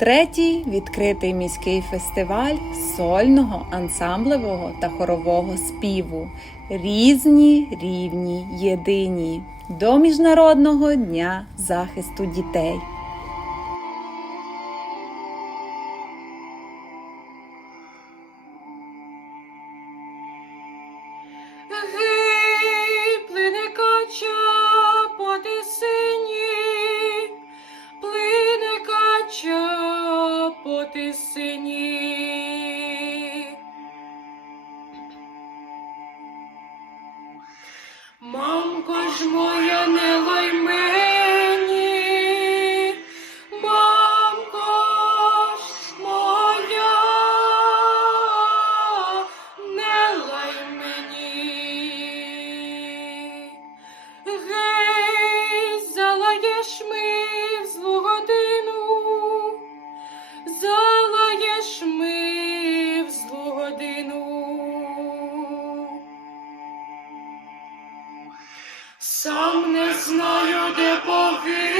Третій відкритий міський фестиваль сольного, ансамблевого та хорового співу. Різні, рівні, єдині до Міжнародного дня захисту дітей. Кача сині. Мамко ж моя, не Сам не знаю, де погину,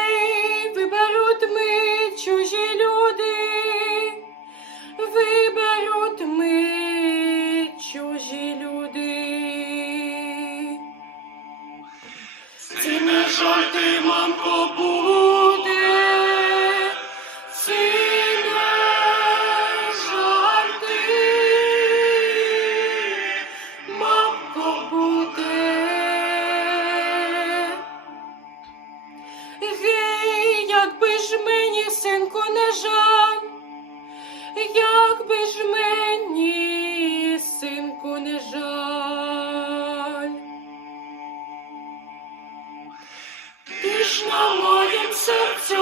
Не мамко, буде, це не жарти, мамко, буде. Гей, якби ж мені, синку, не жаль, якби ж мені, синку, не жаль. Лишь на моем сердце